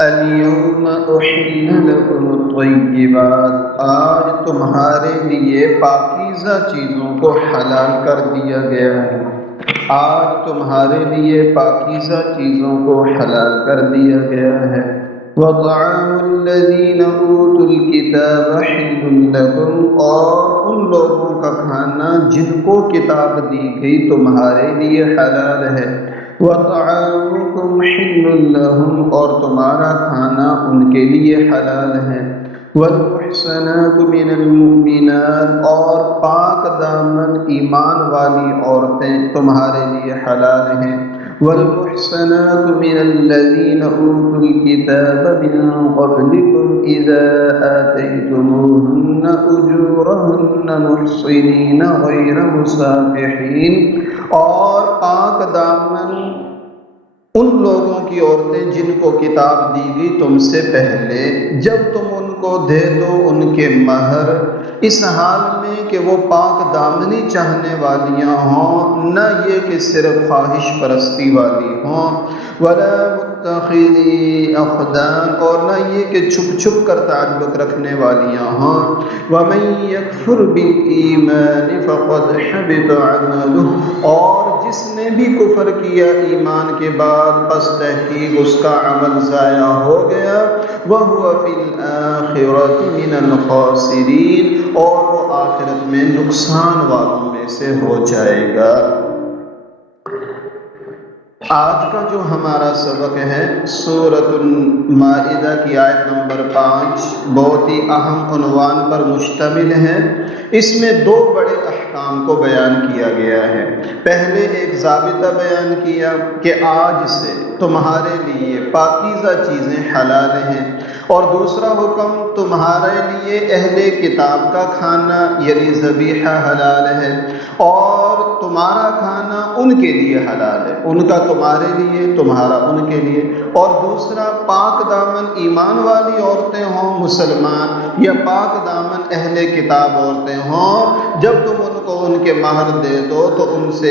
اليوم احل لكم الطیبات، آج تمہارے لیے پاکیزہ چیزوں کو حلال کر دیا گیا ہے۔ آج تمہارے لیے پاکیزہ چیزوں کو حلال کر دیا گیا ہے۔ وطعام الذین اوتوا الکتاب حل لکم، اور ان لوگوں کا کھانا جن کو کتاب دی گئی تمہارے لیے حلال ہے۔ وطعامکم حل لہم، اور تمہارا کھانا ان کے لیے حلال ہے۔ والمحصنات من المؤمنات، اور پاک دامن ایمان والی عورتیں تمہارے لیے حلال ہیں۔ والمحصنات من الذین اوتوا الکتاب من قبلکم اذا آتیتموہن اجورہن محصنین غیر مسافحین، اور پاک دامن ان لوگوں کی عورتیں جن کو کتاب دی گئی تم سے پہلے، جب تم ان کو دے دو ان کے مہر، اس حال میں کہ وہ پاک دامنی چاہنے والیاں ہوں، نہ یہ کہ صرف خواہش پرستی والی ہوں۔ ولا متخذی اخدان، اور نہ یہ کہ چھپ چھپ کر تعلق رکھنے والیاں ہوں۔ ومن یکفر بالایمان فقد حبط عملہ، اور جس نے بھی کفر کیا ایمان کے بعد پس تحقیق اس کا عمل ضائع ہو گیا۔ وَهُوَ فِي الْآخِرَةِ مِنَ الْخَاسِرِينَ، اور وہ آخرت میں نقصان والوں میں سے ہو جائے گا۔ آج کا جو ہمارا سبق ہے سورۃ المائدہ کی آیت نمبر 5 بہت ہی اہم عنوان پر مشتمل ہے۔ اس میں دو بڑے احکام کو بیان کیا گیا ہے۔ پہلے ایک ضابطہ بیان کیا کہ آج سے تمہارے لیے پاکیزہ چیزیں حلال ہیں، اور دوسرا حکم تمہارے لیے اہل کتاب کا کھانا یعنی ذبیحہ حلال ہے، اور تمہارا کھانا ان کے لیے حلال ہے، ان کا تمہارے لیے، تمہارا ان کے لیے۔ اور دوسرا پاک دامن ایمان والی عورتیں ہوں مسلمان، یا پاک دامن اہل کتاب عورتیں ہوں، جب تم ان کو ان کے مہر دے دو تو ان سے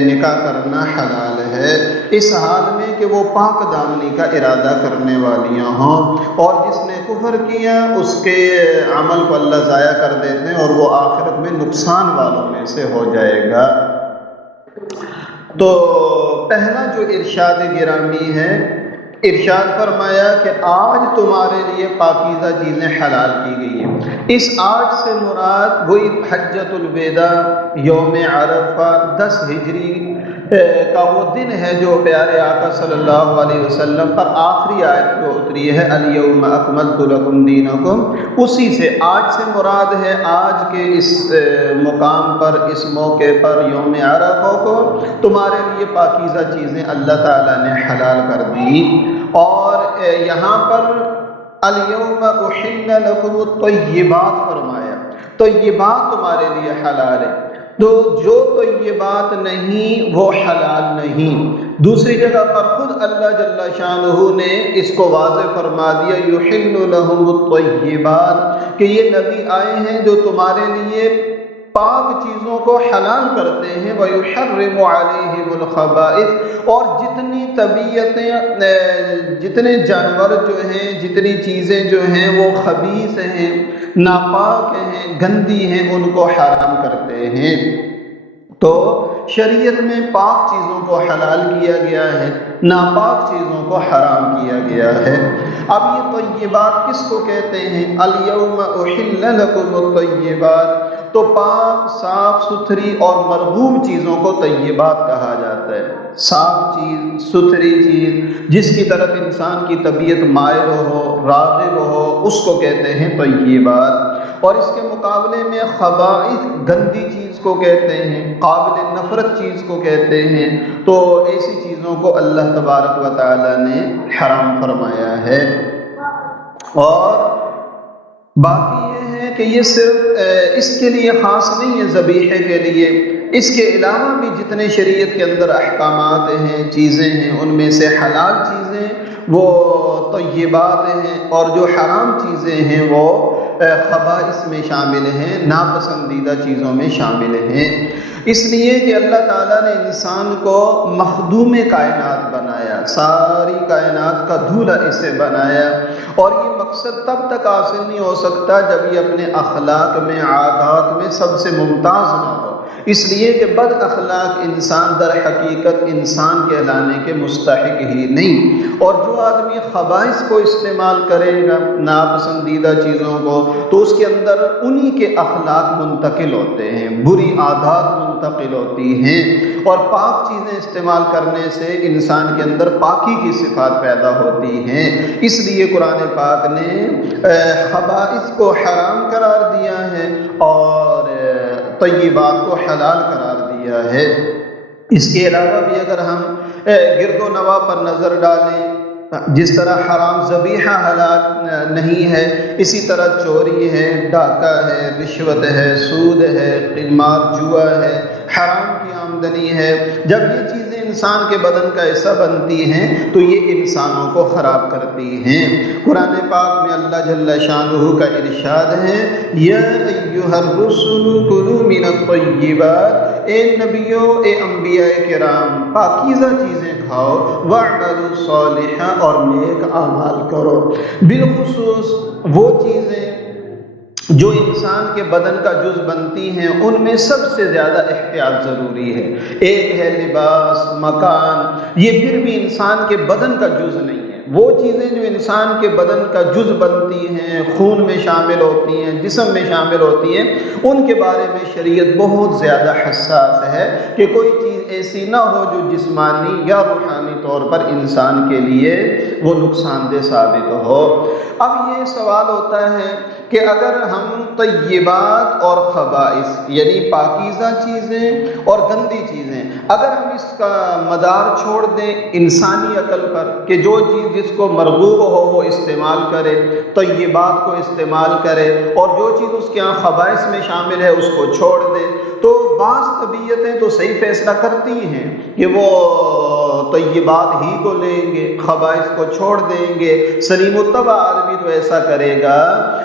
نکاح کرنا حلال ہے، اس حال میں کہ وہ پاک دامنی کا ارادہ کرنے والیاں ہوں۔ اور جس نے کفر کیا اس کے عمل کو اللہ ضائع کر دیتے ہیں، اور وہ آخرت میں نقصان والوں میں سے ہو جائے گا۔ تو پہلا جو ارشاد گرامی ہے، ارشاد فرمایا کہ آج تمہارے لیے پاکیزہ چیزیں حلال کی گئی ہیں۔ اس آج سے مراد وہی حجۃ الوداع، یوم عرفہ 10 ہجری کا وہ دن ہے جو پیارے آقا صلی اللہ علیہ وسلم پر آخری آیت جو اتری ہے الیوم اکملت لکم دینکم، اسی سے آج سے مراد ہے۔ آج کے اس مقام پر، اس موقع پر، یوم عرفہ کو تمہارے لیے پاکیزہ چیزیں اللہ تعالیٰ نے حلال کر دی۔ اور یہاں پر الیوم احل لکم الطیبات فرمایا، طیبات تمہارے لیے حلال ہے، تو جو طیبات نہیں وہ حلال نہیں۔ دوسری جگہ پر خود اللہ جل شانہ نے اس کو واضح فرما دیا، یحل لہم الطیبات، کہ یہ نبی آئے ہیں جو تمہارے لیے پاک چیزوں کو حلال کرتے ہیں، وَيُحَرِّمُ عَلَيْهِمُ الْخَبَائِثَ، اور جتنی طبیعتیں، جتنے جانور جو ہیں، جتنی چیزیں جو ہیں وہ خبیث ہیں، ناپاک ہیں، گندی ہیں، ان کو حرام کرتے ہیں۔ تو شریعت میں پاک چیزوں کو حلال کیا گیا ہے، ناپاک چیزوں کو حرام کیا گیا ہے۔ اب یہ طیبات کس کو کہتے ہیں؟ الیوم احل لکم الطیبات، تو پاک، صاف ستھری اور مرغوب چیزوں کو طیبات کہا جاتا ہے۔ صاف چیز، ستھری چیز، جس کی طرف انسان کی طبیعت مائل ہو، راغب ہو، اس کو کہتے ہیں طیبات۔ اور اس کے مقابلے میں خبائث، گندی چیز کو کہتے ہیں، قابل نفرت چیز کو کہتے ہیں۔ تو ایسی چیزوں کو اللہ تبارک و تعالی نے حرام فرمایا ہے۔ اور باقی یہ ہے کہ یہ صرف اس کے لیے خاص نہیں ہے، ذبیحے کے لیے، اس کے علاوہ بھی جتنے شریعت کے اندر احکامات ہیں، چیزیں ہیں، ان میں سے حلال چیزیں وہ طیبات ہیں، اور جو حرام چیزیں ہیں وہ خبائث میں شامل ہیں، ناپسندیدہ چیزوں میں شامل ہیں۔ اس لیے کہ اللہ تعالیٰ نے انسان کو مخدوم کائنات بنایا، ساری کائنات کا دھولا اسے بنایا، اور یہ مقصد تب تک حاصل نہیں ہو سکتا جب یہ اپنے اخلاق میں، عادات میں سب سے ممتاز نہ ہو۔ اس لیے کہ بد اخلاق انسان در حقیقت انسان کہلانے کے مستحق ہی نہیں، اور جو آدمی خبائث کو استعمال کرے گا، ناپسندیدہ چیزوں کو، تو اس کے اندر انہی کے اخلاق منتقل ہوتے ہیں، بری عادات منتقل ہوتی ہیں، اور پاک چیزیں استعمال کرنے سے انسان کے اندر پاکی کی صفات پیدا ہوتی ہیں۔ اس لیے قرآن پاک نے خبائث کو حرام قرار دیا ہے اور طیبات کو حلال قرار دیا ہے۔ اس کے علاوہ بھی اگر ہم گرد و نواح پر نظر ڈالیں، جس طرح حرام ذبیحہ حلال نہیں ہے، اسی طرح چوری ہے، ڈاکہ ہے، رشوت ہے، سود ہے، قمار، جوا ہے، حرام کی آمدنی ہے۔ جب یہ چیزیں انسان کے بدن کا حصہ بنتی ہیں تو یہ انسانوں کو خراب کرتی ہیں۔ قرآن پاک میں اللہ جل شانہ کا ارشاد ہے، یا ایھا الرسل کلوا من الطیبات، اے نبیوں، اے انبیاء کرام، پاکیزہ چیزیں کھاؤ، واعملوا صالحا، اور نیک اعمال کرو۔ بالخصوص وہ چیزیں جو انسان کے بدن کا جز بنتی ہیں، ان میں سب سے زیادہ احتیاط ضروری ہے۔ ایک ہے لباس، مکان، یہ پھر بھی انسان کے بدن کا جز نہیں ہے۔ وہ چیزیں جو انسان کے بدن کا جز بنتی ہیں، خون میں شامل ہوتی ہیں، جسم میں شامل ہوتی ہیں، ان کے بارے میں شریعت بہت زیادہ حساس ہے کہ کوئی چیز ایسی نہ ہو جو جسمانی یا روحانی طور پر انسان کے لیے وہ نقصان دہ ثابت ہو۔ اب یہ سوال ہوتا ہے کہ اگر ہم طیبات اور خبائث، یعنی پاکیزہ چیزیں اور گندی چیزیں، اگر ہم اس کا مدار چھوڑ دیں انسانی عقل پر کہ جو چیز جس کو مرغوب ہو وہ استعمال کرے، طیبات کو استعمال کرے، اور جو چیز اس کے یہاں خبائث میں شامل ہے اس کو چھوڑ دے، تو بعض طبیعتیں تو صحیح فیصلہ کرتی ہیں کہ وہ طیبات ہی کو لیں گے، خبائث کو چھوڑ دیں گے۔ سلیم الطبع آدمی تو ایسا کرے گا،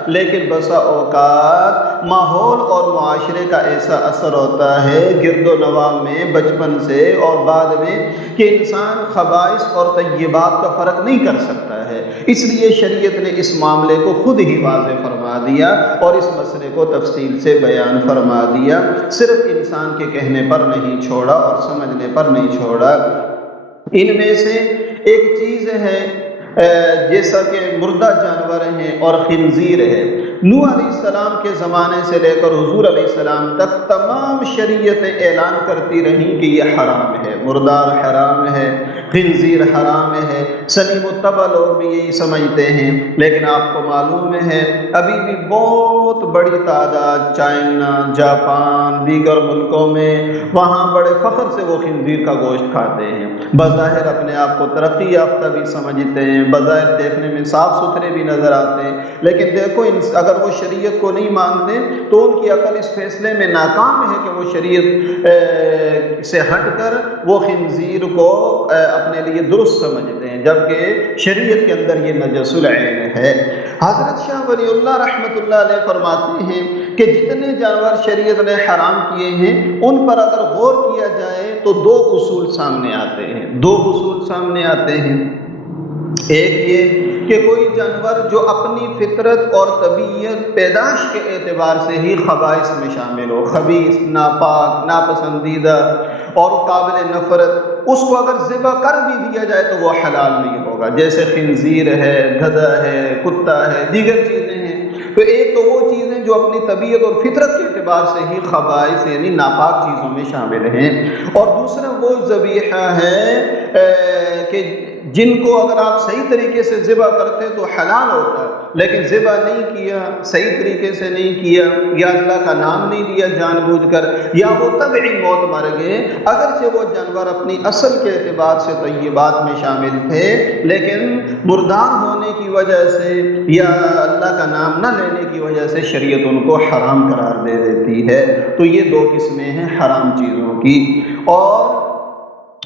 لیکن بسا اوقات ماحول اور معاشرے کا ایسا اثر ہوتا ہے گرد و نواح میں بچپن سے اور بعد میں کہ انسان خبائث اور طیبات کا فرق نہیں کر سکتا ہے۔ اس لیے شریعت نے اس معاملے کو خود ہی واضح فرما دیا اور اس مسئلے کو تفصیل سے بیان فرما دیا، صرف انسان کے کہنے پر نہیں چھوڑا اور سمجھنے پر نہیں چھوڑا۔ ان میں سے ایک چیز ہے جیسا کہ مردہ جانور ہیں اور خنزیر ہے۔ نوح علیہ السلام کے زمانے سے لے کر حضور علیہ السلام تک تمام شریعتیں اعلان کرتی رہیں کہ یہ حرام ہے، مردار حرام ہے، خنزیر حرام ہے۔ سلیم الطبع لوگ بھی یہی سمجھتے ہیں، لیکن آپ کو معلوم ہے ابھی بھی بہت بڑی تعداد چائنا، جاپان، دیگر ملکوں میں وہاں بڑے فخر سے وہ خنزیر کا گوشت کھاتے ہیں۔ بظاہر اپنے آپ کو ترقی یافتہ بھی سمجھتے ہیں، بظاہر دیکھنے میں صاف ستھرے بھی نظر آتے ہیں، لیکن دیکھو اگر وہ شریعت کو نہیں مانتے تو ان کی عقل اس فیصلے میں ناکام ہے کہ وہ شریعت سے ہٹ کر وہ خنزیر کو اپنے لیے درست سمجھتے ہیں، جبکہ شریعت کے اندر یہ نجس العین ہے۔ حضرت شاہ ولی اللہ رحمۃ اللہ علیہ فرماتے ہیں کہ جتنے جانور شریعت نے حرام کیے ہیں ان پر اگر غور کیا جائے تو دو اصول سامنے آتے ہیں، دو اصول سامنے آتے ہیں۔ ایک یہ کہ کوئی جانور جو اپنی فطرت اور طبیعت پیدائش کے اعتبار سے ہی خبائث میں شامل ہو، خبیث، ناپاک، ناپسندیدہ اور قابل نفرت، اس کو اگر ذبح کر بھی دیا جائے تو وہ حلال نہیں ہوگا، جیسے خنزیر ہے، گدھا ہے، کتا ہے، دیگر چیزیں ہیں۔ تو ایک تو وہ چیزیں جو اپنی طبیعت اور فطرت کے اعتبار سے ہی خبائث یعنی ناپاک چیزوں میں شامل ہیں، اور دوسرا وہ ذبیحہ ہے کہ جن کو اگر آپ صحیح طریقے سے ذبح کرتے تو حلال ہوتا ہے، لیکن ذبح نہیں کیا، صحیح طریقے سے نہیں کیا، یا اللہ کا نام نہیں لیا جان بوجھ کر، یا وہ طبعی موت مر گئے، اگرچہ وہ جانور اپنی اصل کے اعتبار سے طیبات میں شامل تھے، لیکن مردار ہونے کی وجہ سے یا اللہ کا نام نہ لینے کی وجہ سے شریعت ان کو حرام قرار دے دیتی ہے۔ تو یہ دو قسمیں ہیں حرام چیزوں کی۔ اور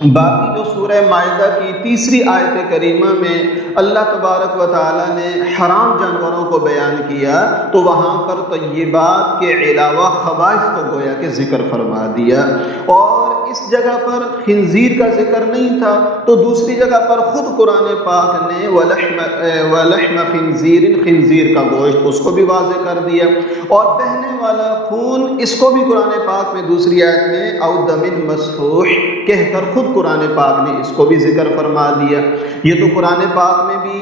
باقی جو سورہ مائدہ کی تیسری آیت کریمہ میں اللہ تبارک و تعالیٰ نے حرام جانوروں کو بیان کیا تو وہاں پر طیبات کے علاوہ خبائث کو گویا کہ ذکر فرما دیا، اور اس جگہ پر خنزیر کا ذکر نہیں تھا تو دوسری جگہ پر خود قرآن پاک نے وَلَحْمَ خِنزِيرٍ، خنزیر کا گوشت اس کو بھی واضح کر دیا، اور بہنے والا خون اس کو بھی قرآن پاک میں دوسری آیت میں اَوْ دَمٍ مَسْفُوحٍ کہہ کر خود قرآن پاک نے اس کو بھی ذکر فرما دیا۔ یہ تو قرآن پاک میں بھی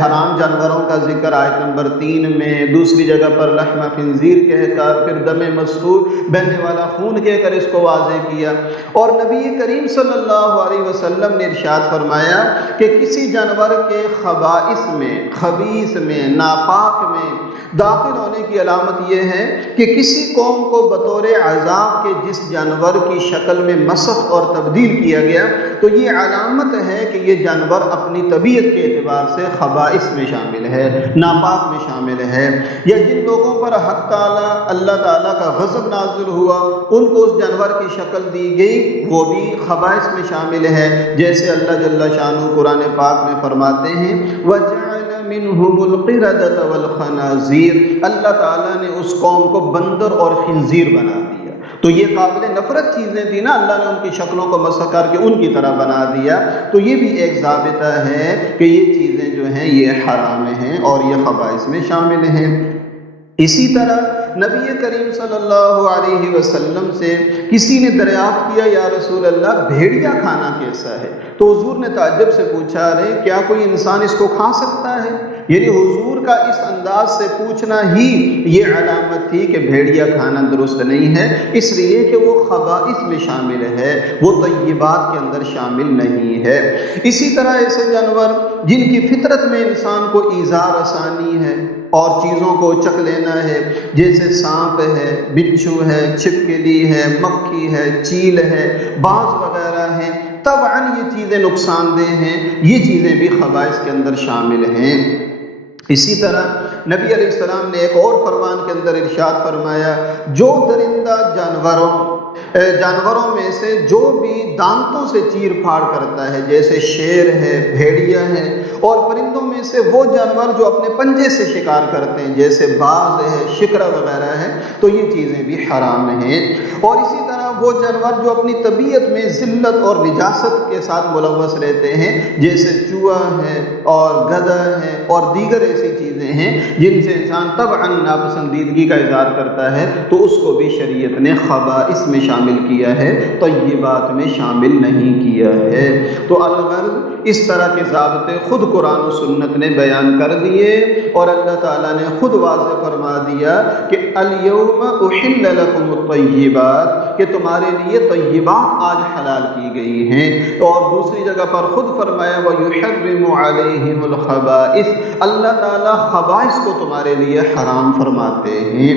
حرام جانوروں کا ذکر آیت نمبر 3 میں، دوسری جگہ پر لحم خنزیر کہہ کر، پھر دم مسفوح بہنے والا خون کہہ کر اس کو واضح کیا، اور نبی کریم صلی اللہ علیہ وسلم نے ارشاد فرمایا کہ کسی جانور کے خبائث میں، خبیث میں، ناپاک میں داخل ہونے کی علامت یہ ہے کہ کسی قوم کو بطور عذاب کے جس جانور کی شکل میں مسخ اور تبدیل کیا گیا تو یہ علامت ہے کہ یہ جانور اپنی طبیعت کے اعتبار سے خبائث میں شامل ہے، ناپاک میں شامل ہے، یا جن لوگوں پر حق تعالیٰ اللہ تعالیٰ کا غضب نازل ہوا ان کو اس جانور کی شکل دی گئی وہ بھی خبائث میں شامل ہے، جیسے اللہ جل شانہ قرآن پاک میں فرماتے ہیں وَجَعَلَ مِنْهُمُ الْقِرَدَةَ وَالْخَنَازِيرَ، اللہ تعالیٰ نے اس قوم کو بندر اور خنزیر بنا دیا، تو یہ قابل نفرت چیزیں تھیں نا، اللہ نے ان کی شکلوں کو مسخ کر کے ان کی طرح بنا دیا، تو یہ بھی ایک ضابطہ ہے کہ یہ چیزیں جو ہیں یہ حرام ہیں اور یہ خبائث میں شامل ہیں۔ اسی طرح نبی کریم صلی اللہ علیہ وسلم سے کسی نے دریافت کیا یا رسول اللہ بھیڑیا کھانا کیسا ہے؟ تو حضور نے تعجب سے پوچھا ارے کیا کوئی انسان اس کو کھا سکتا ہے؟ یعنی حضور کا اس انداز سے پوچھنا ہی یہ علامت تھی کہ بھیڑیا کھانا درست نہیں ہے، اس لیے کہ وہ خبائث میں شامل ہے، وہ طیبات کے اندر شامل نہیں ہے۔ اسی طرح ایسے جانور جن کی فطرت میں انسان کو ایذا رسانی ہے اور چیزوں کو چک لینا ہے، جیسے سانپ ہے، بچھو ہے، چھپکلی ہے، مکھی ہے، چیل ہے، باز وغیرہ ہیں، طبعاً یہ چیزیں نقصان دہ ہیں، یہ چیزیں بھی خبائث کے اندر شامل ہیں۔ اسی طرح نبی علیہ السلام نے ایک اور فرمان کے اندر ارشاد فرمایا جو درندہ جانوروں میں سے جو بھی دانتوں سے چیر پھاڑ کرتا ہے، جیسے شیر ہے، بھیڑیا ہے، اور پرندوں میں سے وہ جانور جو اپنے پنجے سے شکار کرتے ہیں جیسے باز ہے، شکرا وغیرہ ہے، تو یہ چیزیں بھی حرام ہیں۔ اور اسی طرح وہ جانور جو اپنی طبیعت میں ذلت اور نجاست کے ساتھ ملوث رہتے ہیں جیسے چوہا ہے اور گدھا ہے اور دیگر ایسی چیزیں ہیں جن سے انسان طبعاً ناپسندیدگی کا اظہار کرتا ہے، تو اس کو بھی شریعت نے خبائث میں شامل کیا ہے، طیبات میں شامل نہیں کیا ہے۔ تو الغرض اس طرح کے ضابطے خود قرآن و سنت نے بیان کر دیے، اور اللہ تعالیٰ نے خود واضح فرما دیا کہ الیوم احل لکم الطیبات، کہ تمہارے لیے طیبات آج حلال کی گئی ہیں، اور دوسری جگہ پر خود فرمایا وَيُحَرِّمُ عَلَيْهِمُ الْخَبَائِثَ، اللہ تعالیٰ خبائث کو تمہارے لیے حرام فرماتے ہیں۔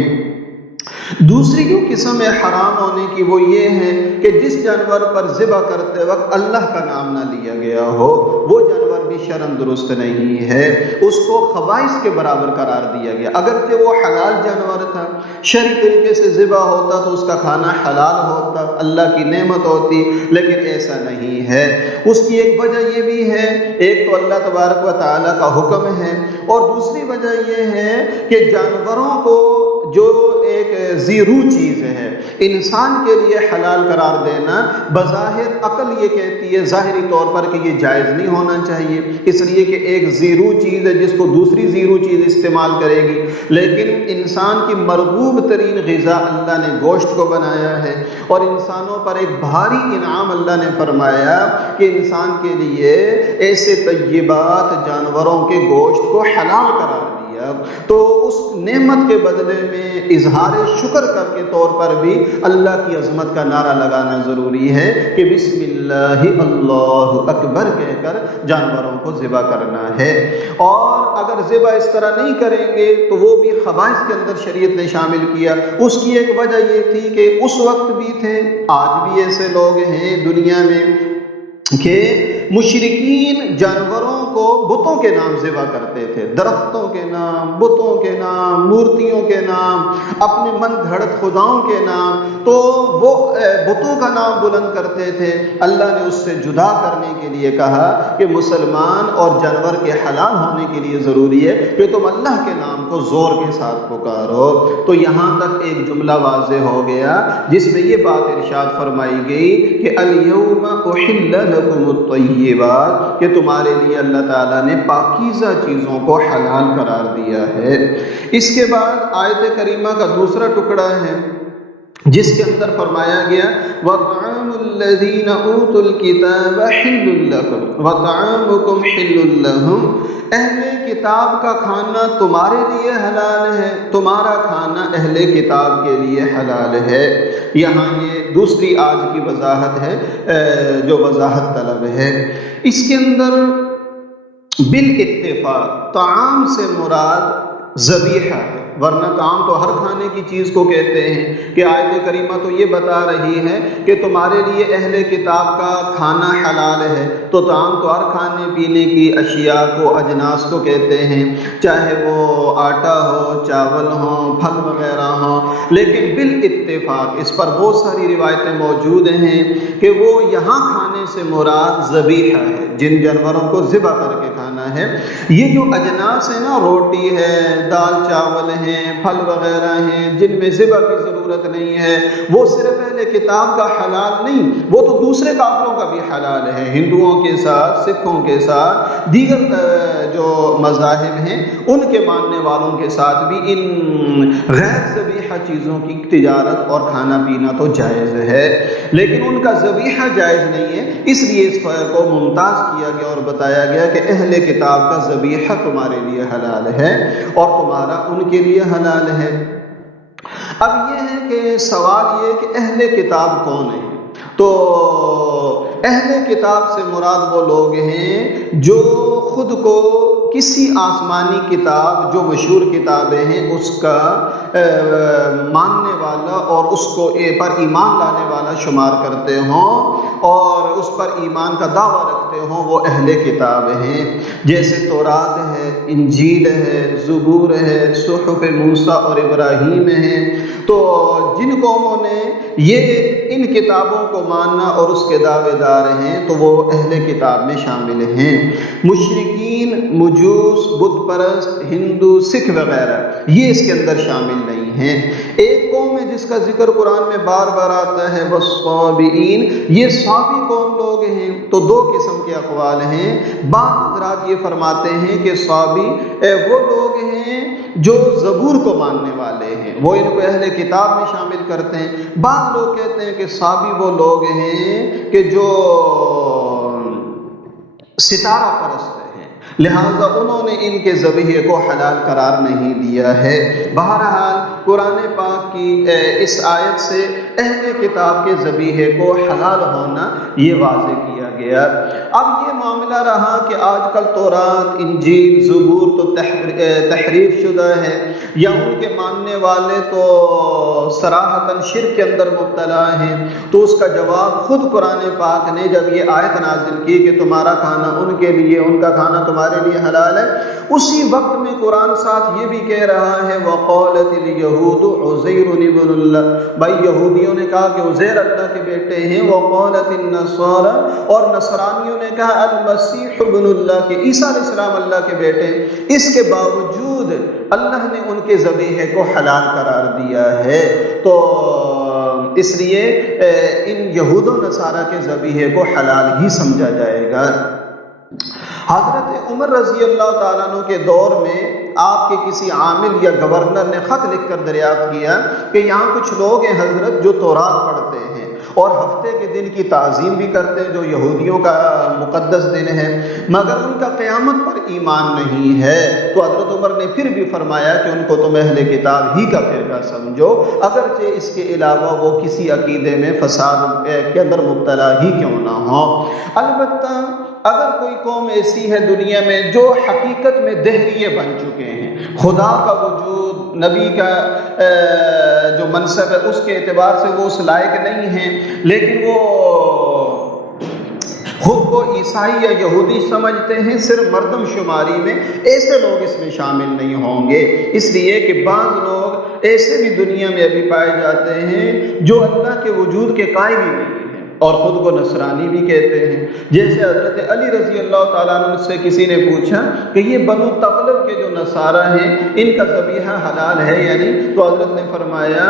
دوسری جو قسم حرام ہونے کی وہ یہ ہے کہ جس جانور پر ذبح کرتے وقت اللہ کا نام نہ لیا گیا ہو، وہ جانور بھی شرعاً درست نہیں ہے، اس کو خبائث کے برابر قرار دیا گیا، اگرچہ وہ حلال جانور تھا، شرعی طریقے سے ذبح ہوتا تو اس کا کھانا حلال ہوتا، اللہ کی نعمت ہوتی، لیکن ایسا نہیں ہے۔ اس کی ایک وجہ یہ بھی ہے، ایک تو اللہ تبارک و تعالیٰ کا حکم ہے، اور دوسری وجہ یہ ہے کہ جانوروں کو جو ایک ذی روح چیز ہے انسان کے لیے حلال قرار دینا، بظاہر عقل یہ کہتی ہے ظاہری طور پر کہ یہ جائز نہیں ہونا چاہیے، اس لیے کہ ایک ذی روح چیز ہے جس کو دوسری ذی روح چیز استعمال کرے گی، لیکن انسان کی مرغوب ترین غذا اللہ نے گوشت کو بنایا ہے، اور انسانوں پر ایک بھاری انعام اللہ نے فرمایا کہ انسان کے لیے ایسے طیبات جانوروں کے گوشت کو حلال قرار دیا، تو اس نعمت کے بدلے میں اظہار شکر کر کے طور پر بھی اللہ کی عظمت کا نعرہ لگانا ضروری ہے کہ بسم اللہ اللہ اکبر کہہ کر جانوروں کو ذبح کرنا ہے، اور اگر ذبح اس طرح نہیں کریں گے تو وہ بھی خبائث کے اندر شریعت نے شامل کیا۔ اس کی ایک وجہ یہ تھی کہ اس وقت بھی تھے، آج بھی ایسے لوگ ہیں دنیا میں کہ مشرکین جانوروں کو بتوں کے نام ذبح کرتے تھے، درختوں کے نام، بتوں کے نام، مورتیوں کے نام، اپنے من گھڑت خداؤں کے نام، تو وہ بتوں کا نام بلند کرتے تھے۔ اللہ نے اس سے جدا کرنے کے لیے کہا کہ مسلمان اور جانور کے حلال ہونے کے لیے ضروری ہے کہ تم اللہ کے نام کو زور کے ساتھ پکارو۔ تو یہاں تک ایک جملہ واضح ہو گیا جس میں یہ بات ارشاد فرمائی گئی کہ الیوم احل لکم الطیبات، کہ تمہارے لیے اللہ تعالیٰ نے پاکیزہ چیزوں کو حلال قرار دیا ہے۔ اس کے بعد آیت کریمہ کا دوسرا ٹکڑا ہے جس کے اندر فرمایا گیا وَطَعَامُ الَّذِينَ أُوتُوا الْكِتَابَ حِلٌّ لَكُمْ وَطَعَامُكُمْ حِلٌّ لَهُمْ، اہل کتاب کا کھانا تمہارے لیے حلال ہے، تمہارا کھانا اہل کتاب کے لیے حلال ہے۔ یہاں یہ دوسری آج کی وضاحت ہے جو وضاحت طلب ہے۔ اس کے اندر بالاتفاق طعام سے مراد ذبیحہ ہے، ورنہ طعام تو ہر کھانے کی چیز کو کہتے ہیں کہ آیت کریمہ تو یہ بتا رہی ہے کہ تمہارے لیے اہل کتاب کا کھانا حلال ہے، تو طعام تو ہر کھانے پینے کی اشیاء کو، اجناس کو کہتے ہیں، چاہے وہ آٹا ہو، چاول ہوں، پھل وغیرہ ہوں، لیکن بالاتفاق اس پر بہت ساری روایتیں موجود ہیں کہ وہ یہاں کھانے سے مراد ذبیحہ ہے، جن جانوروں کو ذبح کر کے کھانا ہے۔ یہ جو اجناس ہیں نا، روٹی ہے، دال چاول ہیں، پھل وغیرہ ہیں، جن میں ذبح کی ضرورت نہیں ہے، وہ صرف اہل کتاب کا حلال نہیں، وہ تو دوسرے کافروں کا بھی حلال ہے، ہندوؤں کے ساتھ، سکھوں کے ساتھ، دیگر جو مذاہب ہیں ان کے ماننے والوں کے ساتھ بھی ان غیر ذبیحہ چیزوں کی تجارت اور کھانا پینا تو جائز ہے، لیکن ان کا ذبیحہ جائز نہیں ہے، اس لیے اس کو ممتاز کیا گیا اور بتایا گیا کہ اہل کتاب کا ذبیحہ تمہارے لیے حلال ہے اور تمہارا ان کے لیے حلال ہے۔ اب یہ ہے کہ سوال یہ کہ اہل کتاب کون ہیں؟ تو اہل کتاب سے مراد وہ لوگ ہیں جو خود کو کسی آسمانی کتاب جو مشہور کتابیں ہیں اس کا ماننے والا اور اس کو پر ایمان لانے والا شمار کرتے ہوں اور اس پر ایمان کا دعویٰ رکھتے ہوں، وہ اہل کتاب ہیں، جیسے تورات ہے، انجیل ہے، زبور ہے، صحف موسیٰ اور ابراہیم ہے۔ تو جن قوموں نے یہ ان کتابوں کو ماننا اور اس کے دعوے دار ہیں تو وہ اہل کتاب میں شامل ہیں۔ مشرکین، مجوس، بت پرست، ہندو، سکھ وغیرہ یہ اس کے اندر شامل نہیں ہیں۔ ایک قوم ہے جس کا ذکر قرآن میں بار بار آتا ہے والصابئین، یہ صابی قوم لوگ ہیں۔ تو دو قسم کے اقوال ہیں، بعض حضرات یہ فرماتے ہیں کہ صابی وہ لوگ ہیں جو زبور کو ماننے والے ہیں، وہ ان کو اہل کتاب میں شامل کرتے ہیں۔ بعض لوگ کہتے ہیں کہ صابی وہ لوگ ہیں کہ جو ستارہ پرست ہیں، لہٰذا انہوں نے ان کے ذبیحے کو حلال قرار نہیں دیا ہے۔ بہرحال قرآن پاک کی اس آیت سے اہل کتاب کے ذبیحے کو حلال ہونا یہ واضح کیا گیا۔ اب یہ معاملہ رہا کہ آج کل تورات، انجیل، زبور تو تحریف شدہ ہے یا ان کے ماننے والے تو صراحتاً شرک کے اندر مبتلا ہیں، تو اس کا جواب خود قرآن پاک نے جب یہ آیت نازل کی کہ تمہارا کھانا ان کے لیے، ان کا کھانا تمہارے لیے حلال ہے، اسی وقت میں قرآن ساتھ یہ بھی کہہ رہا ہے وَقَالَتِ الْيَهُودُ عُزَيْرٌ ابْنُ اللَّهِ، بھائی یہودیوں نے کہا کہ عزیر اللہ کے بیٹے ہیں، وَقَالَتِ النَّصَارَى اور نصرانیوں نے کہا الْمَسِيحُ ابْنُ اللَّهِ کہ عیسیٰ علیہ السلام اللہ کے بیٹے۔ اس کے باوجود اللہ نے ان کے ذبیحے کو حلال قرار دیا ہے، تو اس لیے ان یہود و نصارہ کے ذبیحے کو حلال ہی سمجھا جائے گا۔ حضرت عمر رضی اللہ تعالیٰ عنہ کے دور میں آپ کے کسی عامل یا گورنر نے خط لکھ کر دریافت کیا کہ یہاں کچھ لوگ ہیں حضرت جو تورات پڑھتے ہیں اور ہفتے کے دن کی تعظیم بھی کرتے ہیں جو یہودیوں کا مقدس دن ہے، مگر ان کا قیامت پر ایمان نہیں ہے۔ تو حضرت عمر نے پھر بھی فرمایا کہ ان کو تم اہل کتاب ہی کا فرقہ سمجھو، اگرچہ اس کے علاوہ وہ کسی عقیدے میں فساد کے اندر مبتلا ہی کیوں نہ ہو۔ البتہ اگر کوئی قوم ایسی ہے دنیا میں جو حقیقت میں دہریے بن چکے ہیں، خدا کا وجود، نبی کا جو منصب ہے اس کے اعتبار سے وہ اس لائق نہیں ہیں، لیکن وہ خود کو عیسائی یا یہودی سمجھتے ہیں، صرف مردم شماری میں، ایسے لوگ اس میں شامل نہیں ہوں گے، اس لیے کہ بعض لوگ ایسے بھی دنیا میں ابھی پائے جاتے ہیں جو اللہ کے وجود کے قائل ہی نہیں ہیں اور خود کو نصرانی بھی کہتے ہیں۔ جیسے حضرت علی رضی اللہ تعالیٰ عنہ سے کسی نے پوچھا کہ یہ بنو تغلب کے جو نصارہ ہیں ان کا ذبیحہ حلال ہے یا نہیں، تو حضرت نے فرمایا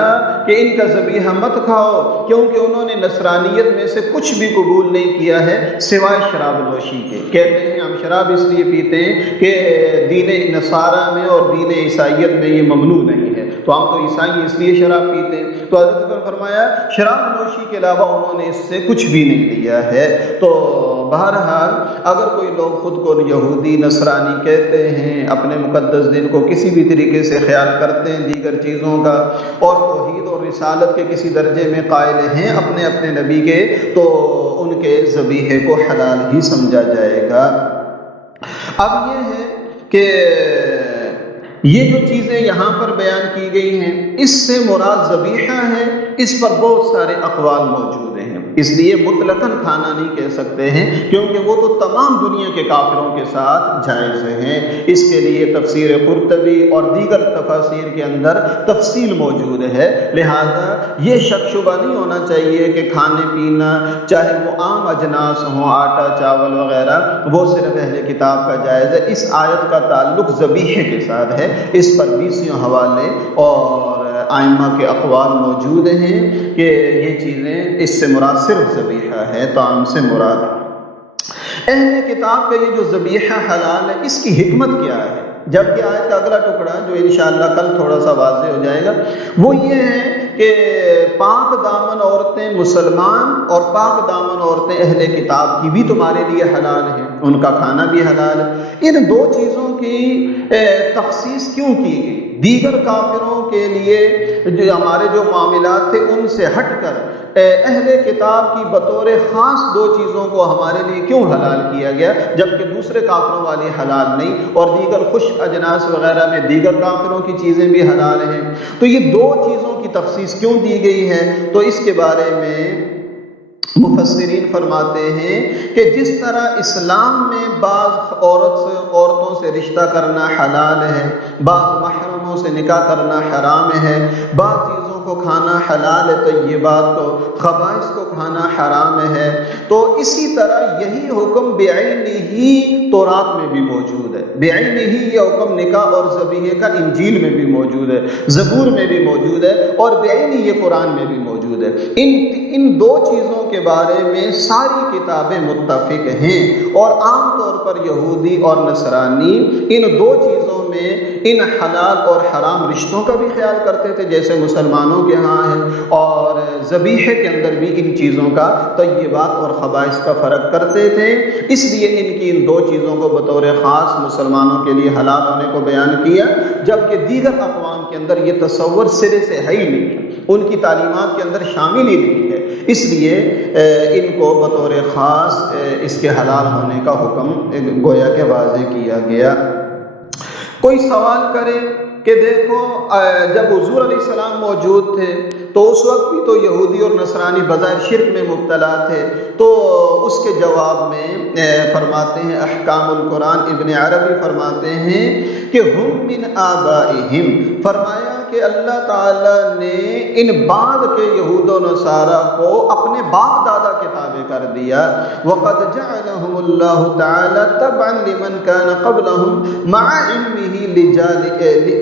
کہ ان کا ذبیحہ مت کھاؤ، کیونکہ انہوں نے نصرانیت میں سے کچھ بھی قبول نہیں کیا ہے سوائے شراب نوشی کے۔ کہتے ہیں ہم شراب اس لیے پیتے ہیں کہ دین نصارہ میں اور دین عیسائیت میں یہ ممنوع نہیں ہے، تو ہم تو عیسائی اس لیے شراب پیتے ہیں۔ تو حضرت نے فرمایا شراب نوشی کے علاوہ انہوں نے اس سے کچھ بھی نہیں لیا ہے۔ تو بہرحال اگر کوئی لوگ خود کو یہودی نصرانی کہتے ہیں، اپنے مقدس دن کو کسی بھی طریقے سے خیال کرتے ہیں دیگر چیزوں کا، اور توحید اور رسالت کے کسی درجے میں قائل ہیں اپنے اپنے نبی کے، تو ان کے ذبیحے کو حلال ہی سمجھا جائے گا۔ اب یہ ہے کہ یہ جو چیزیں یہاں پر بیان کی گئی ہیں اس سے مراد ذبیحہ ہے، اس پر بہت سارے اقوال موجود ہیں، اس لیے مطلقاً کھانا نہیں کہہ سکتے ہیں کیونکہ وہ تو تمام دنیا کے کافروں کے ساتھ جائز ہیں۔ اس کے لیے تفسیر قرطبی اور دیگر تفاسیر کے اندر تفصیل موجود ہے، لہذا یہ شک شبہ نہیں ہونا چاہیے کہ کھانے پینا چاہے وہ عام اجناس ہوں، آٹا چاول وغیرہ، وہ صرف اہل کتاب کا جائز ہے۔ اس آیت کا تعلق ذبیحے کے ساتھ ہے، اس پر 20 حوالے اور ائمہ کے اقوال موجود ہیں کہ یہ چیزیں اس سے مراد صرف ذبیحہ ہے، طعام سے مراد اہل کتاب کا یہ جو ذبیحہ حلال ہے اس کی حکمت کیا ہے، جبکہ آیت کا اگلا ٹکڑا جو انشاءاللہ کل تھوڑا سا واضح ہو جائے گا وہ یہ ہے کہ پاک دامن عورتیں مسلمان اور پاک دامن عورتیں اہل کتاب کی بھی تمہارے لیے حلال ہیں، ان کا کھانا بھی حلال ہے۔ ان دو چیزوں کی تخصیص کیوں کی گئی؟ دیگر کافروں کے لیے جو ہمارے جو معاملات تھے ان سے ہٹ کر اہل کتاب کی بطور خاص دو چیزوں کو ہمارے لیے کیوں حلال کیا گیا، جبکہ دوسرے کافروں والی حلال نہیں، اور دیگر خشک اجناس وغیرہ میں دیگر کافروں کی چیزیں بھی حلال ہیں؟ تو یہ دو چیزوں کی تخصیص کیوں دی گئی ہے؟ تو اس کے بارے میں مفسرین فرماتے ہیں کہ جس طرح اسلام میں بعض عورتوں سے رشتہ کرنا حلال ہے، بعض محرموں سے نکاح کرنا حرام ہے، بعض چیزوں کو کھانا حلال ہے، طیبات کو، خبائث کو کھانا حرام ہے، تو اسی طرح یہی حکم بعینہ ہی تورات میں بھی موجود ہے۔ بعینہ ہی یہ حکم نکاح اور ذبیحے کا انجیل میں بھی موجود ہے، زبور میں بھی موجود ہے، اور بعینہ یہ قرآن میں بھی موجود ہے۔ ان دو چیزوں کے بارے میں ساری کتابیں متفق ہیں، اور عام طور پر یہودی اور نصرانی ان دو چیزوں میں ان حلال اور حرام رشتوں کا بھی خیال کرتے تھے جیسے مسلمانوں کے ہاں ہے، اور ذبیحے کے اندر بھی ان چیزوں کا، طیبات اور خبائث کا فرق کرتے تھے، اس لیے ان کی ان دو چیزوں کو بطور خاص مسلمانوں کے لیے حلال ہونے کو بیان کیا، جبکہ دیگر اقوام کے اندر یہ تصور سرے سے ہے ہی نہیں، ان کی تعلیمات کے اندر شامل ہی نہیں ہے، اس لیے ان کو بطور خاص اس کے حلال ہونے کا حکم گویا کہ واضح کیا گیا۔ کوئی سوال کرے کہ دیکھو جب حضور علیہ السلام موجود تھے تو اس وقت بھی تو یہودی اور نصرانی بظاہر شرک میں مبتلا تھے، تو اس کے جواب میں فرماتے ہیں احکام القرآن ابن عربی فرماتے ہیں کہ ہم من آبائہم، فرمایا کہ اللہ تعالیٰ نے ان بعد کے یہود و نصارہ کو اپنے باپ دادا کے تابع کر دیا، وقد جعلهم اللہ تعالیٰ تبعا لمن كان قبلهم مع علمه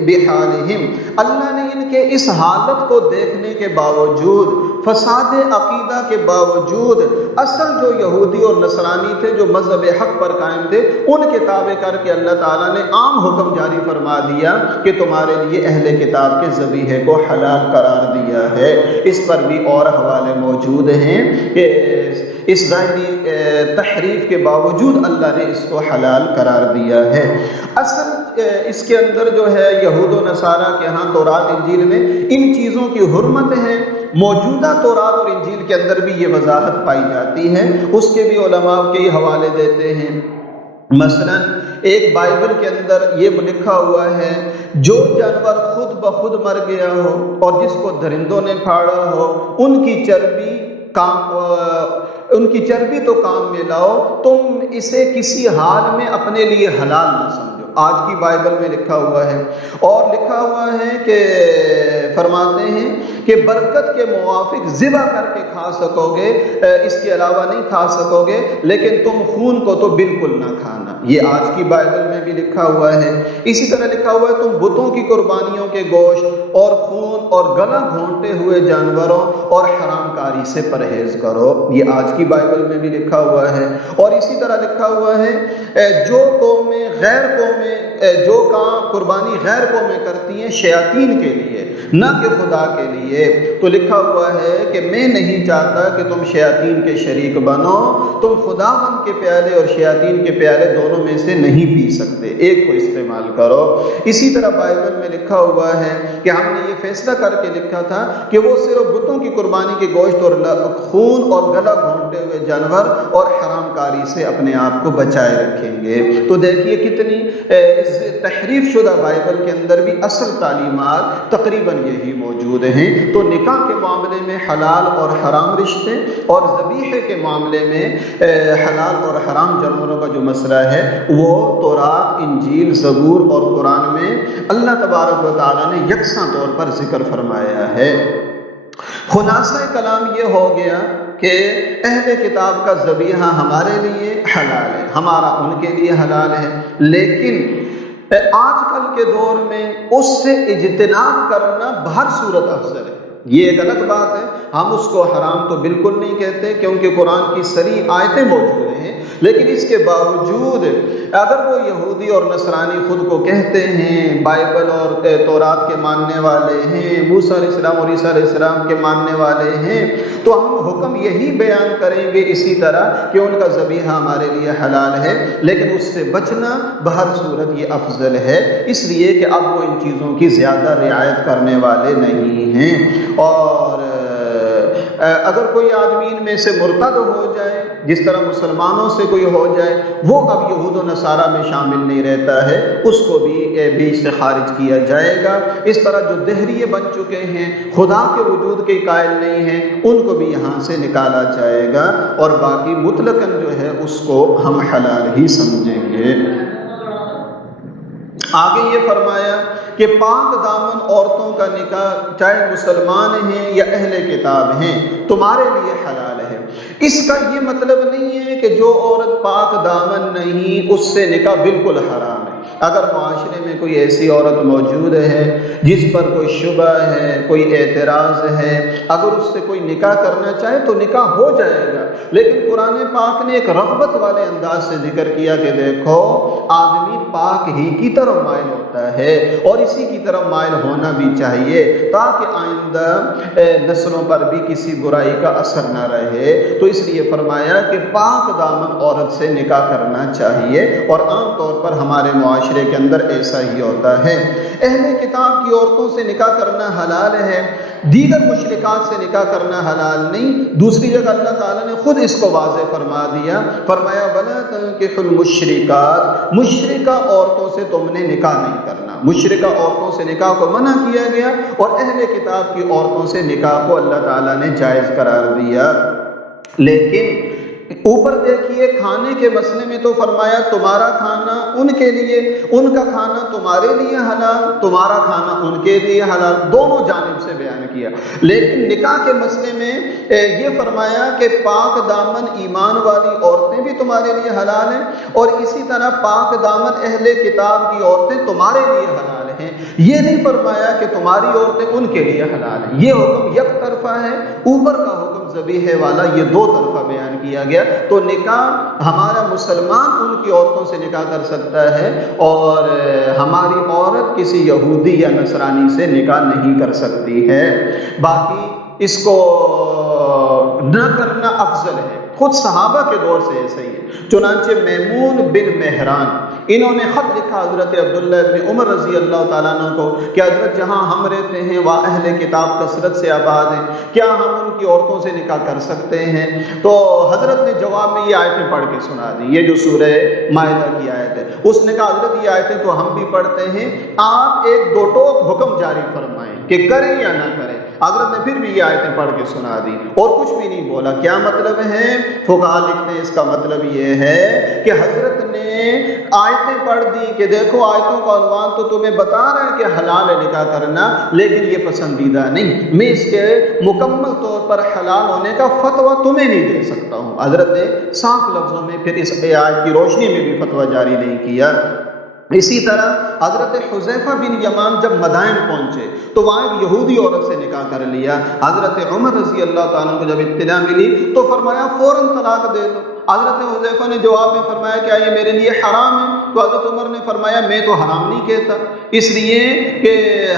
بحالهم، اللہ نے ان کے اس حالت کو دیکھنے کے باوجود، فساد عقیدہ کے باوجود، اصل جو یہودی اور نصرانی تھے جو مذہب حق پر قائم تھے ان کے تابع کر کے اللہ تعالیٰ نے عام حکم جاری فرما دیا کہ تمہارے لیے اہل کتاب کے ذبیحے کو حلال قرار دیا ہے۔ اس پر بھی اور حوالے موجود ہیں کہ اس ظاہری تحریف کے باوجود اللہ نے اس کو حلال قرار دیا ہے۔ اصل اس کے اندر جو ہے یہود و نصارہ کے ہاں تورات انجیل میں ان چیزوں کی حرمت ہے، موجودہ تورات اور انجیل کے اندر بھی یہ وضاحت پائی جاتی ہے، اس کے بھی علماء کئی حوالے دیتے ہیں۔ مثلا ایک بائبل کے اندر یہ لکھا ہوا ہے جو جانور خود بخود مر گیا ہو اور جس کو درندوں نے پھاڑا ہو ان کی چربی ان کی چربی تو کام میں لاؤ، تم اسے کسی حال میں اپنے لیے حلال نہ سمجھو۔ آج کی بائبل میں لکھا ہوا ہے، اور لکھا ہوا ہے کہ فرماتے ہیں کہ برکت کے موافق ذبح کر کے کھا سکو گے، اس کے علاوہ نہیں کھا سکو گے، لیکن تم خون کو تو بالکل نہ کھانا۔ یہ آج کی بائبل میں بھی لکھا ہوا ہے۔ اسی طرح لکھا ہوا ہے تم بتوں کی قربانیوں کے گوشت اور خون اور گلا گھونٹے ہوئے جانوروں اور حرام کاری سے پرہیز کرو۔ یہ آج کی بائبل میں بھی لکھا ہوا ہے۔ اور اسی طرح لکھا ہوا ہے جو کام قربانی غیر قومیں کرتی ہیں شیاطین کے لیے، نہ کہ خدا کے لیے، تو لکھا ہوا ہے کہ میں نہیں چاہتا کہ تم شیاطین کے شریک بنو، تم خداوند کے پیالے اور شیاطین کے پیالے دونوں میں سے نہیں پی سکتے، ایک کو استعمال کرو۔ اسی طرح بائبل میں لکھا ہوا ہے کہ ہم نے یہ فیصلہ کر کے لکھا تھا کہ وہ صرف بتوں کی قربانی کے گوشت اور خون اور گلا گھونٹے ہوئے جانور اور حرام کاری سے اپنے آپ کو بچائے رکھیں گے۔ تو دیکھیے کتنی اس تحریف شدہ بائبل کے اندر بھی اصل تعلیمات تقریباً یہی موجود ہیں۔ تو نکاح کے معاملے میں حلال اور حرام رشتے، اور ذبیحے کے معاملے میں حلال اور حرام جانوروں کا جو مسئلہ ہے وہ تورات، انجیل، زبور اور قرآن میں اللہ تبارک و تعالیٰ نے یکساں طور پر ذکر فرمایا ہے۔ خلاصہ کلام یہ ہو گیا کہ اہل کتاب کا ذبیحہ ہمارے لیے حلال ہے، ہمارا ان کے لیے حلال ہے، لیکن آج کل کے دور میں اس سے اجتناب کرنا بہر صورت افضل ہے۔ یہ ایک الگ بات ہے، ہم اس کو حرام تو بالکل نہیں کہتے کیونکہ قرآن کی صریح آیتیں موجود ہیں، لیکن اس کے باوجود اگر وہ یہودی اور نصرانی خود کو کہتے ہیں بائبل اور تورات کے ماننے والے ہیں، موسیٰ علیہ السلام اور عیسیٰ علیہ السلام کے ماننے والے ہیں، تو ہم حکم یہی بیان کریں گے اسی طرح کہ ان کا ذبیحہ ہمارے لیے حلال ہے، لیکن اس سے بچنا بہر صورت یہ افضل ہے، اس لیے کہ اب وہ ان چیزوں کی زیادہ رعایت کرنے والے نہیں ہیں۔ اور اگر کوئی آدمی ان میں سے مرتد ہو جائے، جس طرح مسلمانوں سے کوئی ہو جائے، وہ اب یہود و نصارہ میں شامل نہیں رہتا ہے، اس کو بھی بیچ سے خارج کیا جائے گا۔ اس طرح جو دہریے بن چکے ہیں، خدا کے وجود کے قائل نہیں ہیں، ان کو بھی یہاں سے نکالا جائے گا، اور باقی مطلقاً جو ہے اس کو ہم حلال ہی سمجھیں گے۔ آگے یہ فرمایا کہ پاک دامن عورتوں کا نکاح چاہے مسلمان ہیں یا اہل کتاب ہیں تمہارے لیے حلال ہے۔ اس کا یہ مطلب نہیں ہے کہ جو عورت پاک دامن نہیں اس سے نکاح بالکل حرام ہے۔ اگر معاشرے میں کوئی ایسی عورت موجود ہے جس پر کوئی شبہ ہے، کوئی اعتراض ہے، اگر اس سے کوئی نکاح کرنا چاہے تو نکاح ہو جائے گا، لیکن قرآن پاک نے ایک رغبت والے انداز سے ذکر کیا کہ دیکھو آدمی پاک ہی کی طرف مائل ہوتا ہے اور اسی کی طرف مائل ہونا بھی چاہیے تاکہ آئندہ نسلوں پر بھی کسی برائی کا اثر نہ رہے۔ تو اس لیے فرمایا کہ پاک دامن عورت سے نکاح کرنا چاہیے، اور عام طور پر ہمارے معاشرے کے اندر ایسا ہی ہوتا ہے۔ اہل کتاب کی عورتوں سے نکاح کرنا حلال ہے، دیگر مشرکات سے نکاح کرنا حلال نہیں۔ دوسری جگہ اللہ تعالیٰ نے خود اس کو واضح فرما دیا، فرمایا وَلَا تَنكِحُوا الْمُشْرِكَاتِ، مشرکہ عورتوں سے تم نے نکاح نہیں کرنا۔ مشرکہ عورتوں سے نکاح کو منع کیا گیا، اور اہل کتاب کی عورتوں سے نکاح کو اللہ تعالیٰ نے جائز قرار دیا۔ لیکن اوپر دیکھیے کھانے کے مسئلے میں تو فرمایا تمہارا کھانا ان کے لیے، ان کا کھانا تمہارے لیے حلال، تمہارا کھانا ان کے لیے حلال، دونوں جانب سے بیان کیا۔ لیکن نکاح کے مسئلے میں یہ فرمایا کہ پاک دامن ایمان والی عورتیں بھی تمہارے لیے حلال ہیں، اور اسی طرح پاک دامن اہل کتاب کی عورتیں تمہارے لیے حلال ہیں۔ یہ نہیں فرمایا کہ تمہاری عورتیں ان کے لیے حلال ہیں، یہ حکم یک طرفہ ہے، اوپر کا حکم ذبیحے والا یہ دو طرفہ بیان کیا گیا۔ تو نکاح ہمارا مسلمان ان کی عورتوں سے نکاح کر سکتا ہے، اور ہماری عورت کسی یہودی یا نصرانی سے نکاح نہیں کر سکتی ہے۔ باقی اس کو نہ کرنا افضل ہے، خود صحابہ کے دور سے ایسا ہی ہے۔ چنانچہ میمون بن مہران انہوں نے خط لکھا حضرت عبداللہ بن عمر رضی اللہ تعالیٰ عنہ کو کہ حضرت جہاں ہم رہتے ہیں وہاں اہل کتاب کثرت سے آباد ہیں، کیا ہم ان کی عورتوں سے نکاح کر سکتے ہیں؟ تو حضرت نے جواب میں یہ آیتیں پڑھ کے سنا دی، یہ جو سورہ مائدہ کی آیت ہے، اس نے کہا حضرت یہ آیتیں تو ہم بھی پڑھتے ہیں، آپ ایک دو ٹوک حکم جاری فرمائیں کہ کریں یا نہ کریں۔ حضرت نے پھر بھی یہ آیتیں پڑھ کے سنا دی اور کچھ بھی نہیں بولا. کیا مطلب ہے؟ فقہا لکھتے ہیں اس کا مطلب یہ ہے کہ حضرت نے آیتیں پڑھ دی کہ دیکھو آیتوں کا عنوان تو تمہیں بتا رہا ہے کہ حلال ہے نکاح کرنا، لیکن یہ پسندیدہ نہیں، میں اس کے مکمل طور پر حلال ہونے کا فتویٰ تمہیں نہیں دے سکتا ہوں. حضرت نے صاف لفظوں میں پھر اس آیت کی روشنی میں بھی فتویٰ جاری نہیں کیا. اسی طرح حضرت حذیفہ بن یمان جب مدائن پہنچے تو وہاں ایک یہودی عورت سے نکاح کر لیا. حضرت عمر رضی اللہ تعالیٰ کو جب اطلاع ملی تو فرمایا فوراً طلاق دے دو. حضرت حذیفہ نے جواب میں فرمایا کیا یہ میرے لیے حرام ہے؟ تو حضرت عمر نے فرمایا میں تو حرام نہیں کہتا، اس لیے کہ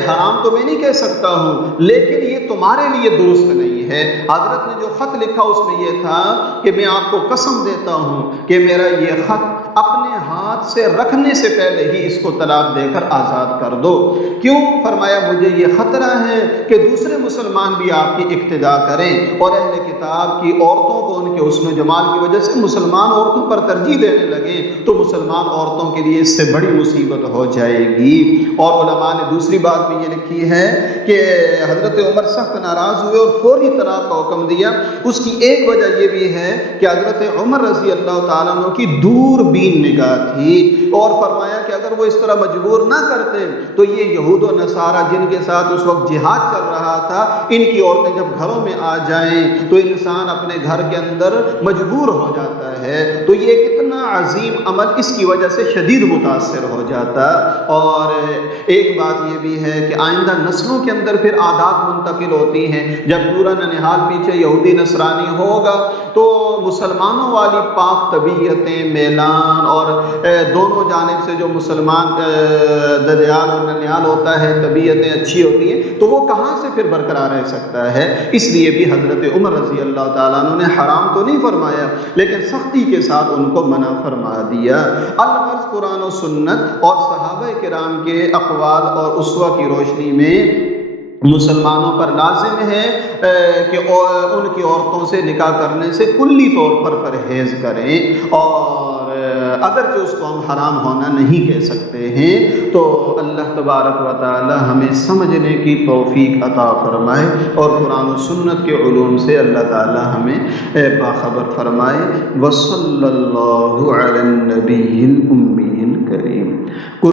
حرام تو میں نہیں کہہ سکتا ہوں، لیکن یہ تمہارے لیے درست نہیں ہے. حضرت نے جو خط لکھا اس میں یہ تھا کہ میں آپ کو قسم دیتا ہوں کہ میرا یہ خط اپنے ہاتھ سے رکھنے سے پہلے ہی اس کو طلاق دے کر آزاد کر دو. کیوں؟ فرمایا مجھے یہ خطرہ ہے کہ دوسرے مسلمان بھی آپ کی اقتدا کریں اور اہل کتاب کی عورتوں کو ان کے حسن و جمال کی وجہ سے مسلمان عورتوں پر ترجیح دینے لگیں تو مسلمان عورتوں کے لیے اس سے بڑی مصیبت ہو جائے گی. اور علماء نے دوسری بات بھی یہ لکھی ہے کہ حضرت عمر سخت ناراض ہوئے اور فوری طلاق کا حکم دیا. اس کی ایک وجہ یہ بھی ہے کہ حضرت عمر رضی اللہ تعالیٰ عنہ کی دور بین نگاہ تھی اور فرمایا کہ اگر وہ اس طرح مجبور نہ کرتے تو یہ یہود و نصارہ جن کے ساتھ اس وقت جہاد چل رہا تھا، ان کی عورتیں جب گھروں میں آ جائیں تو انسان اپنے گھر کے اندر مجبور ہو جاتا ہے، تو یہ کتنا عظیم عمل اس کی وجہ سے شدید متاثر ہو جاتا. اور ایک بات یہ بھی ہے کہ آئندہ نسلوں کے اندر پھر عادات منتقل ہوتی ہیں. جب پورا ننہال پیچھے یہودی نصرانی ہوگا تو مسلمانوں والی پاک طبیعتیں، میلان اور دونوں جانب سے جو مسلمان ددیال اور ننہال ہوتا ہے طبیعتیں اچھی ہوتی ہیں تو وہ کہاں سے پھر برقرار رہ سکتا ہے. اس لیے بھی حضرت عمر رضی اللہ تعالیٰ عنہ نے حرام تو نہیں فرمایا لیکن سختی کے ساتھ ان کو منع فرما دیا. الغرض قرآن و سنت اور صحابہ کرام کے اقوال اور اسوہ کی روشنی میں مسلمانوں پر لازم ہے کہ ان کی عورتوں سے نکاح کرنے سے کلی طور پر پرہیز کریں، اور اگرچہ اس کو ہم حرام ہونا نہیں کہہ سکتے ہیں تو اللہ تبارک و تعالی ہمیں سمجھنے کی توفیق عطا فرمائے اور قرآن و سنت کے علوم سے اللہ تعالی ہمیں باخبر فرمائے. وصلی اللہ علی النبی الأمی الکریم.